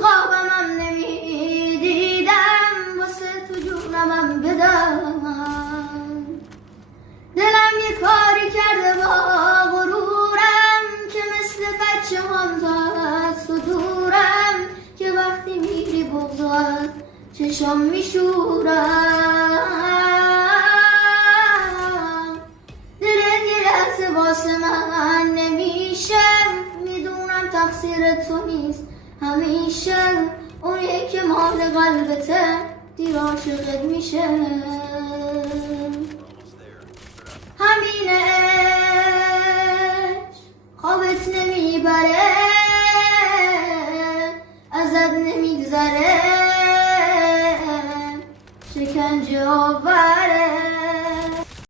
خوابمم نمیدیدم واسه تو جونمم بدم. دلم یه کاری کرده با غرورم که مثل بچه هم تا از تو دورم، که وقتی میری بغضو از چشام میشورم. دلت یه لحظه واسه من نمیشه، میدونم تقصیر تو نیست همیشه، اونی که مال قلبته دیر عاشقت میشه.